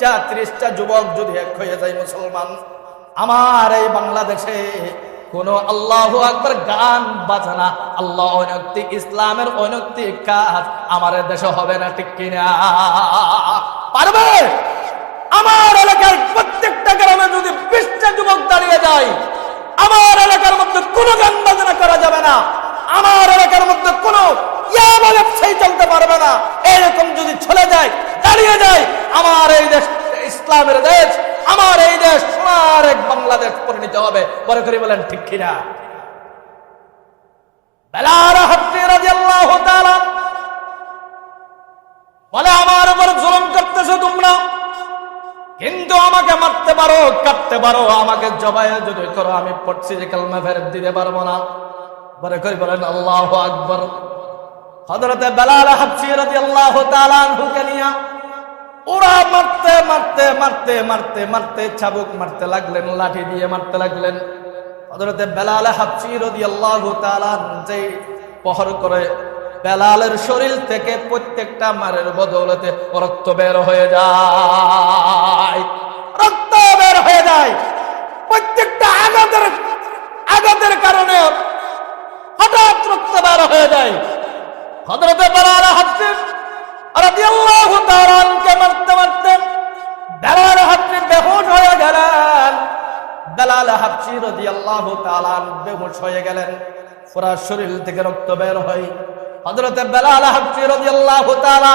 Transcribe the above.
20টা 30টা যুবক যদি এক হয়ে যায় মুসলমান, আমার এই বাংলাদেশে কোন আল্লাহু আকবার গান বাজনা, আল্লাহ অনৈতিক ইসলামের অনৈতিক কাজ আমার দেশে হবে না, ঠিক কিনা? পারবে? আমার এলাকার প্রত্যেকটা গ্রামে যদি 20টা যুবক দাঁড়িয়ে যায়, আমার এলাকার মধ্যে কোনো গান বাজনা করা যাবে না, আমার এলাকার মধ্যে কোনো ইয়াবা ব্যবসায়ী চলতে পারবে না। এরকম যদি চলে যায়, দাঁড়িয়ে যায়, আমার এই দেশ ইসলামের দেশ, আমার এই দেশ সোনার এক বাংলাদেশ পরিণত হবে। বড় করে বলেন ঠিক কিনা? বেলাল হাফসি রাদিয়াল্লাহু তাআলা বলে, আমার উপর জুলুম করতেছো তোমরা, কিন্তু আমাকে মারতে পারো, কাটতে পারো, আমাকে জবাই যদি করো, আমি পড়ছি যে কালমা ফেরত দিতে পারবো না। বড় করে বলেন আল্লাহু আকবার। হযরতে বেলাল হাফসি রাদিয়াল্লাহু তাআলা আনহুকে নিয়া ওরা মারতে মারতে মারতে মারতে মারতে চাবুক মারতে লাগলেন, লাঠি দিয়ে মারতে লাগলেন। হযরতে বেলাল হাফসি রাদিয়াল্লাহু তাআলা যে পহর করে, বেলালের শরীর থেকে প্রত্যেকটা মারের বদৌলতে রক্ত বের হয়ে যায়, রক্ত বের হয়ে যায়। প্রত্যেকটা আঘাতের কারণে হঠাৎ রক্ত বের হয়ে যায়। হযরতে বেলাল হাফসি রাদিয়াল্লাহু তাআলা কে মারতে মারতে বেলাল হাফসি বেহুশ হয়ে গেলেন। বেলাল হাফসি রাদিয়াল্লাহু তাআলা বেহুশ হয়ে গেলেন, পুরা শরীর থেকে রক্ত বের হয়। হযরতে বেলাল হাফসি রাদিয়াল্লাহু তাআলা